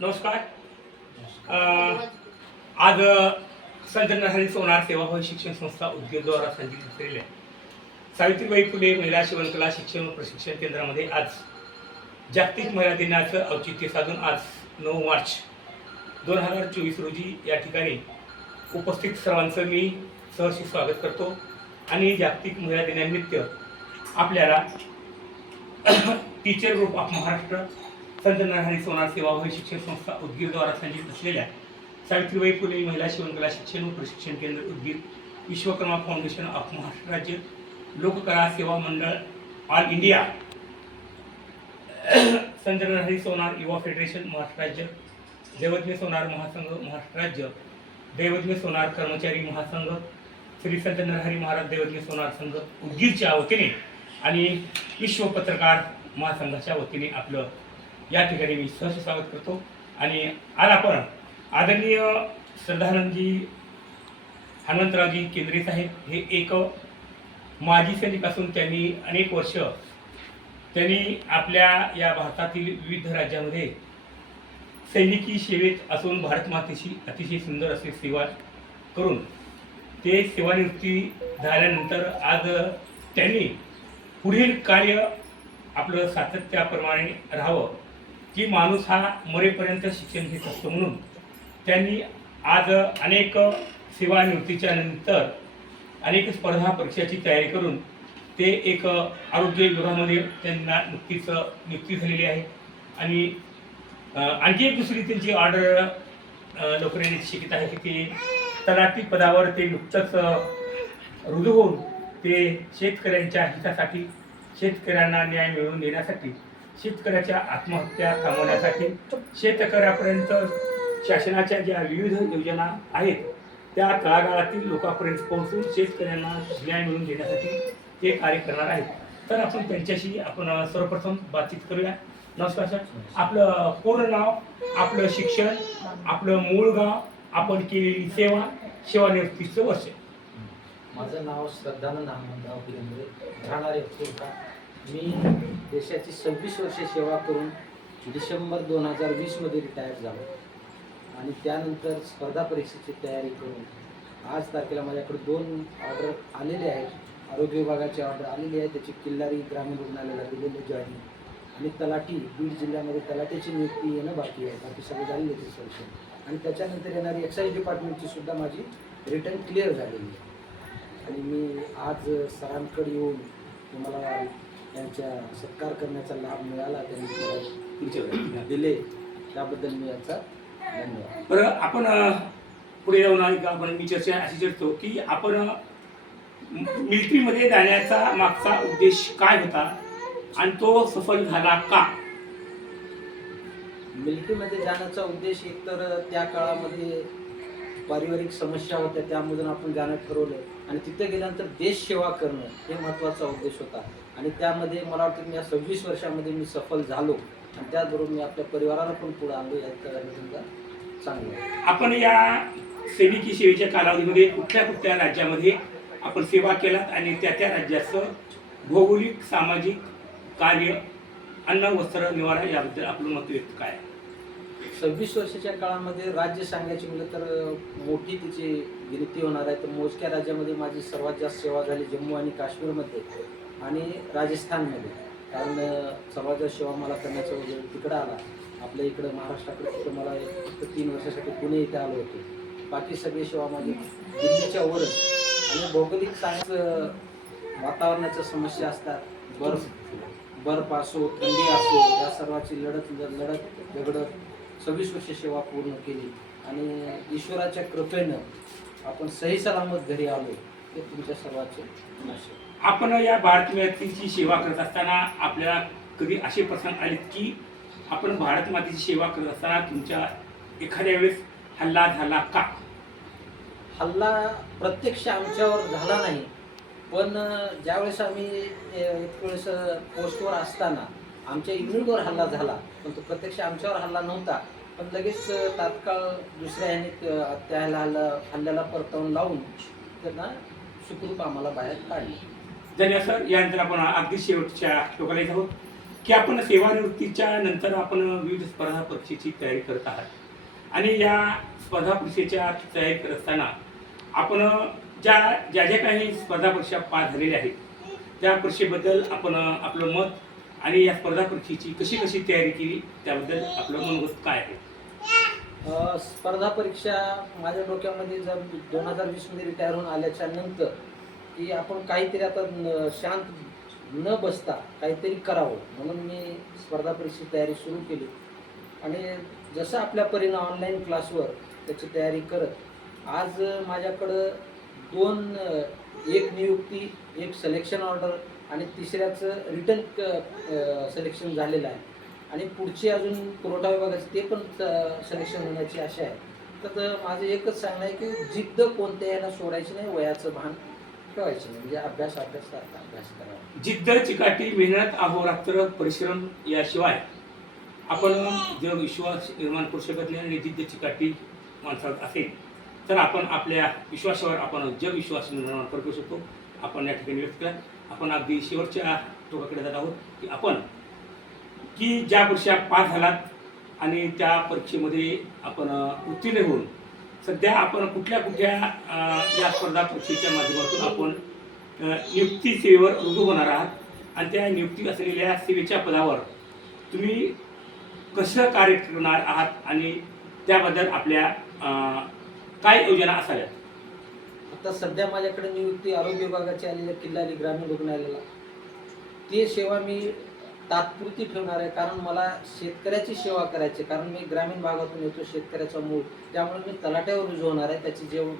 नमस्कार. आज संत नरहरी सोनार सेवाभावी शिक्षण संस्था उद्योगद्वारा संचलित केलेल्या सावित्रीबाई फुले महिला शिवणकला शिक्षण व प्रशिक्षण केंद्रामध्ये आज जागतिक महिला दिनाचं औचित्य साधून आज नऊ मार्च दोन हजार चोवीस रोजी या ठिकाणी उपस्थित सर्वांचं मी सहर्ष स्वागत करतो आणि जागतिक महिला दिनानिमित्त आपल्याला टीचर ग्रुप ऑफ महाराष्ट्र संत नरहरी सोनार सेवाभावी शिक्षण संस्था उदगीरद्वारा संचित असलेल्या सावित्रीबाई फुले महिला शिवणकला शिक्षण व प्रशिक्षण केंद्र उदगीर विश्वकर्मा फाउंडेशन ऑफ महाराष्ट्र राज्य लोककला सेवा मंडळ ऑल इंडिया संत नरहरी सोनार युवा फेडरेशन महाराष्ट्र राज्य दैवज्ञ सोनार महासंघ महाराष्ट्र राज्य दैवज्ञ सोनार कर्मचारी महासंघ श्री संत नरहरी महाराज दैवज्ञ सोनार संघ उदगीरच्या वतीने आणि विश्व पत्रकार महासंघाच्या वतीने आपलं या ठिकाणी मी सहर्ष स्वागत करतो. आणि आज आपण आदरणीय श्रद्धानंदजी हनुमंतरावजी केंद्रे साहेब हे एक माजी सैनिक असून त्यांनी अनेक वर्ष त्यांनी आपल्या या भारतातील विविध राज्यामध्ये सैनिकी सेवेत असून भारत मातेशी अतिशय सुंदर असे सेवा करून ते सेवानिवृत्ती झाल्यानंतर आज त्यांनी पुढील कार्य आपलं सातत्याप्रमाणे राहावं की माणूस हा मरेपर्यंत शिक्षण घेत असतो म्हणून. त्यांनी आज अनेक सेवानिवृत्तीच्या नंतर अनेक स्पर्धा परीक्षाची तयारी करून ते एक आरोग्य विभागामध्ये त्यांना नुकतीच नियुक्ती झालेली आहे. आणि आणखी एक दुसरी त्यांची ऑर्डर लवकर येण्याची शक्यता आहे की ते तलाठी पदावर ते नुकतंच रुजू होऊन ते शेतकऱ्यांच्या हितासाठी शेतकऱ्यांना न्याय मिळवून देण्यासाठी शेतकऱ्याच्या आत्महत्या थांबवण्यासाठी शेतकऱ्यापर्यंत शासनाच्या ज्या विविध योजना आहेत त्या तळागाळातील लोकांपर्यंत पोहोचून शेतकऱ्यांना न्याय मिळवून देण्यासाठी ते कार्य करणार आहेत. तर आपण त्यांच्याशी आपण सर्वप्रथम बातचीत करूया. नमस्कार सर. आपलं पूर्ण नाव आपलं शिक्षण आपलं मूळ गाव आपण केलेली सेवा सेवानिवृत्तीचं वर्ष. माझं नाव श्रद्धानंद हनुमंतराव किरंदरे राहणारे मी देशाची सव्वीस वर्षे सेवा करून डिसेंबर दोन हजार वीसमध्ये रिटायर झालो. आणि त्यानंतर स्पर्धा परीक्षेची तयारी करून आज तारखेला माझ्याकडे दोन ऑर्डर आलेले आहेत. आरोग्य विभागाची ऑर्डर आलेली आहे त्याची किल्लारी ग्रामीण रुग्णालयाला दिलेली जॉईनिंग आणि तलाठी बीड जिल्ह्यामध्ये तलाठीची नियुक्ती येणं बाकी आहे. बाकी सगळं झालेली आहे सिलेक्शन आणि त्याच्यानंतर येणारी एक्साईज डिपार्टमेंटची सुद्धा माझी रिटर्न क्लिअर झालेली आहे. आणि मी आज सरांकडे येऊन तुम्हाला त्यांच्या सत्कार करण्याचा लाभ मिळाला त्यांनी दिले. त्याबद्दल मी याचा धन्यवाद. बरं आपण पुढे जाऊन आणि आपण मी चर्चा अशी करतो की आपण मिलिटरीमध्ये जाण्याचा मागचा उद्देश काय होता आणि तो सफल झाला का? मिलिटरीमध्ये जाण्याचा उद्देश एकतर त्या काळामध्ये पारिवारिक समस्या होत्या त्यामधून आपण जाणं ठरवलं. आणि तिथे गेल्यानंतर देश सेवा करणं हे महत्त्वाचा उद्देश होता. आणि त्यामध्ये मला वाटतं की या सव्वीस वर्षामध्ये मी सफल झालो. आणि त्याचबरोबर मी आपल्या परिवाराला पण पुढे आणलो. याचा तुमचा चांगलं आपण या सेविकी सेवेच्या कालावधीमध्ये कुठल्या कुठल्या राज्यामध्ये आपण सेवा केलात आणि त्या त्या राज्याचं भौगोलिक सामाजिक कार्य अन्न वस्त्र निवारा याबद्दल आपलं मत व्यक्त काय? आहे? सव्वीस वर्षाच्या काळामध्ये राज्य सांगायची म्हटलं तर मोठी तिची गिनती होणार आहे. तर मोजक्या राज्यामध्ये माझी सर्वात जास्त सेवा झाली जम्मू आणि काश्मीरमध्ये आणि राजस्थानमध्ये कारण सर्वात जास्त सेवा मला करण्याचा वगैरे म्हणजे तिकडं आला. आपल्या इकडं महाराष्ट्राकडे तिकडं मला एक- फक्त तीन वर्षासाठी पुणे इथे आलो होतो. बाकी सगळी सेवा माझी दिल्लीच्या वरच. आणि भौगोलिक सांगायचं वातावरणाच्या समस्या असतात. बर्फ बर्फ असो थंडी असो या सर्वाची लढत लढत झगडत सव्वीस वर्ष सेवा पूर्ण केली. आणि ईश्वराच्या कृपेनं आपण सही सलामत घरी आलो. हे तुमच्या सर्वांचे आपण या भारत मातेची सेवा करत असताना आपल्याला कधी असे प्रसंग आलेत की आपण भारत मातेची सेवा करत असताना तुमच्या एखाद्या वेळेस हल्ला झाला का? हल्ला प्रत्यक्ष आमच्यावर झाला नाही. पण ज्यावेळेस आम्ही वेळेस पोस्टवर असताना आमच्या युनिटवर हल्ला झाला. पण तो प्रत्यक्ष आमच्यावर हल्ला नव्हता. पण लगेच तात्काळ दुसऱ्या ह्याने त्याला त्या हल्ला हल्ल्याला परतवून लावून त्यांना सुखरूप आम्हाला बाहेर काढले. धन्यवाद सर. यानंतर आपण अगदी शेवटच्या टोकाला येत आहोत की आपण सेवानिवृत्तीच्या नंतर आपण विविध स्पर्धा परीक्षेची तयारी करत आहात. आणि या स्पर्धा परीक्षेच्या तयारी करत असताना आपण ज्या ज्या ज्या काही स्पर्धा परीक्षा पार झालेल्या आहेत त्या परीक्षेबद्दल आपण आपलं मत आणि या स्पर्धा परीक्षेची कशी कशी तयारी केली त्याबद्दल आपलं मनोगत काय आहे? स्पर्धा परीक्षा माझ्या डोक्यामध्ये जर दोन हजार वीसमध्ये रिटायर होऊन आल्याच्यानंतर की आपण काहीतरी आता शांत न बसता काहीतरी करावं म्हणून मी स्पर्धा परीक्षेची तयारी सुरू केली. आणि जसं आपल्या परीनं ऑनलाईन क्लासवर त्याची तयारी करत आज माझ्याकडं दोन एक नियुक्ती एक सिलेक्शन ऑर्डर आणि तिसऱ्याचं रिटर्न सिलेक्शन झालेलं आहे. आणि पुढची अजून पुरवठा विभागाचे ते पण सिलेक्शन होण्याची आशा आहे. तर माझं एकच सांगणं आहे की जिद्द कोणत्या यानं सोडायची नाही वयाचं भान ठेवायचं नाही. म्हणजे अभ्यास अभ्यास सारखा अभ्यास करावा. जिद्द चिकाटी मेहनत अहोरात्र परिश्रम याशिवाय आपण जर विश्वास निर्माण करू शकत नाही आणि जिद्द चिकाटी माणसात असेल तर आपण आपल्या विश्वासावर आपण जग विश्वास निर्माण करू शकतो. आपण या ठिकाणी व्यक्त केला. आपण अगदी शेवटच्या टोकाकडे जात आहोत की आपण की ज्या परीक्षा पास झालात आणि त्या परीक्षेमध्ये आपण उत्तीर्ण होऊन सध्या आपण कुठल्या कुठल्या या स्पर्धा परीक्षेच्या माध्यमातून आपण नियुक्ती सेवेवर रुजू होणार आहात आणि त्या नियुक्ती असलेल्या सेवेच्या पदावर तुम्ही कसं कार्य करणार आहात आणि त्याबद्दल आपल्या काय योजना असाव्यात? आता सध्या माझ्याकडे नियुक्ती आरोग्य विभागाची आलेल्या किल्लारी ग्रामीण रुग्णालयाला. ती सेवा मी तात्पुरती ठेवणार आहे. कारण मला शेतकऱ्याची सेवा करायची आहे. कारण मी ग्रामीण भागातून येतो शेतकऱ्याचा मूळ. त्यामुळे मी तलाट्यावर रुजू होणार आहे. त्याची जेव